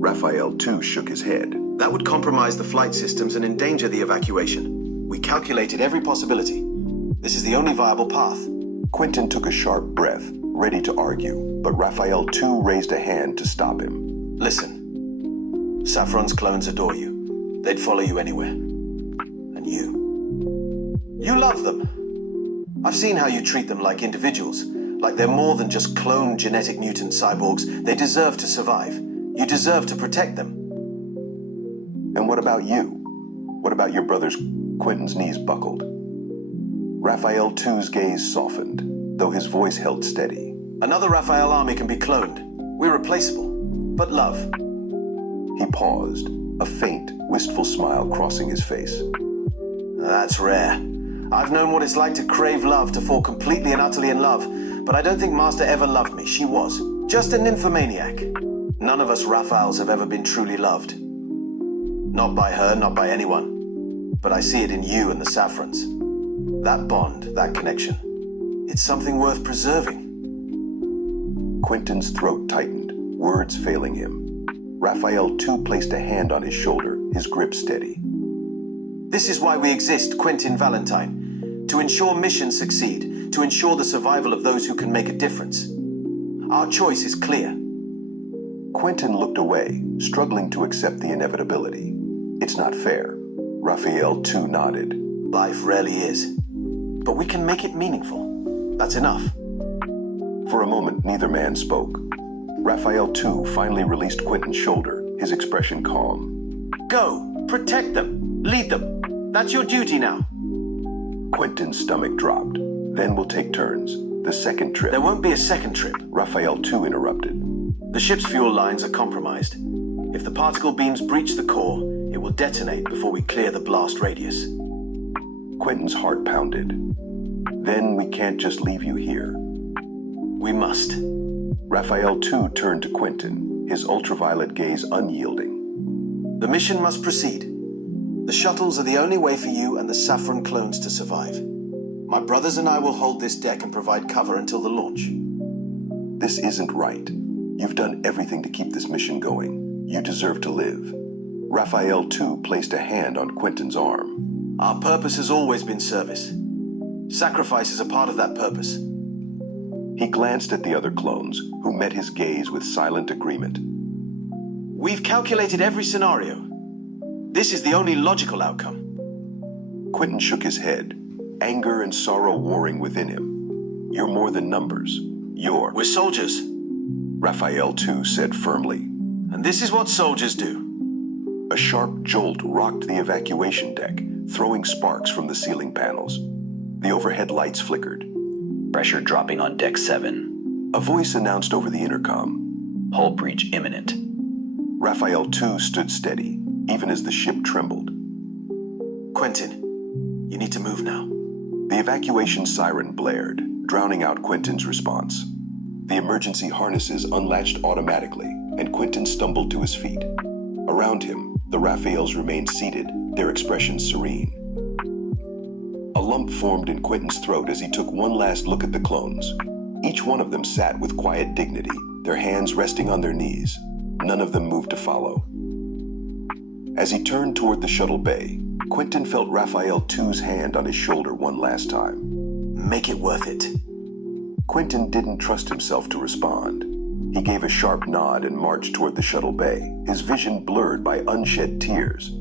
Raphael, too, shook his head. That would compromise the flight systems and endanger the evacuation. We calculated every possibility. This is the only viable path. Quentin took a sharp breath, ready to argue, but Raphael, too, raised a hand to stop him. Listen, Saffron's clones adore you. They'd follow you anywhere. And you love them. I've seen how you treat them like individuals, like they're more than just cloned genetic mutant cyborgs. They deserve to survive. You deserve to protect them. And what about you? What about your brothers? Quentin's knees buckled. Raphael, too,'s gaze softened, though his voice held steady. Another Raphael army can be cloned. We're replaceable. But love. He paused, a faint, wistful smile crossing his face. That's rare. I've known what it's like to crave love, to fall completely and utterly in love, but I don't think Master ever loved me. She was. Just a nymphomaniac. None of us Raphaels have ever been truly loved. Not by her, not by anyone. But I see it in you and the Saffrons. That bond, that connection. It's something worth preserving. Quentin's throat tightened, words failing him. Raphael, too, placed a hand on his shoulder, his grip steady. This is why we exist, Quentin Valentine. To ensure missions succeed, to ensure the survival of those who can make a difference. Our choice is clear. Quentin looked away, struggling to accept the inevitability. It's not fair. Raphael, too, nodded. Life rarely is. But we can make it meaningful. That's enough. For a moment, neither man spoke. Raphael, too, finally released Quentin's shoulder, his expression calm. Go! Protect them! Lead them! That's your duty now. Quentin's stomach dropped. Then we'll take turns. The second trip. There won't be a second trip. Raphael, too, interrupted. The ship's fuel lines are compromised. If the particle beams breach the core, it will detonate before we clear the blast radius. Quentin's heart pounded. Then we can't just leave you here. We must. Raphael, too, turned to Quentin, his ultraviolet gaze unyielding. The mission must proceed. The shuttles are the only way for you and the Saffron clones to survive. My brothers and I will hold this deck and provide cover until the launch. This isn't right. You've done everything to keep this mission going. You deserve to live. Raphael, too, placed a hand on Quentin's arm. Our purpose has always been service. Sacrifice is a part of that purpose. He glanced at the other clones, who met his gaze with silent agreement. We've calculated every scenario. This is the only logical outcome. Quentin shook his head, anger and sorrow warring within him. You're more than numbers. We're soldiers. Raphael, too, said firmly. And this is what soldiers do. A sharp jolt rocked the evacuation deck, throwing sparks from the ceiling panels. The overhead lights flickered. Pressure dropping on deck 7. A voice announced over the intercom. Hull breach imminent. Raphael, too, stood steady, even as the ship trembled. Quentin, you need to move now. The evacuation siren blared, drowning out Quentin's response. The emergency harnesses unlatched automatically, and Quentin stumbled to his feet. Around him, the Raphaels remained seated, their expressions serene. A lump formed in Quentin's throat as he took one last look at the clones. Each one of them sat with quiet dignity, their hands resting on their knees. None of them moved to follow. As he turned toward the shuttle bay, Quentin felt Raphael, too,'s hand on his shoulder one last time. Make it worth it. Quentin didn't trust himself to respond. He gave a sharp nod and marched toward the shuttle bay, his vision blurred by unshed tears.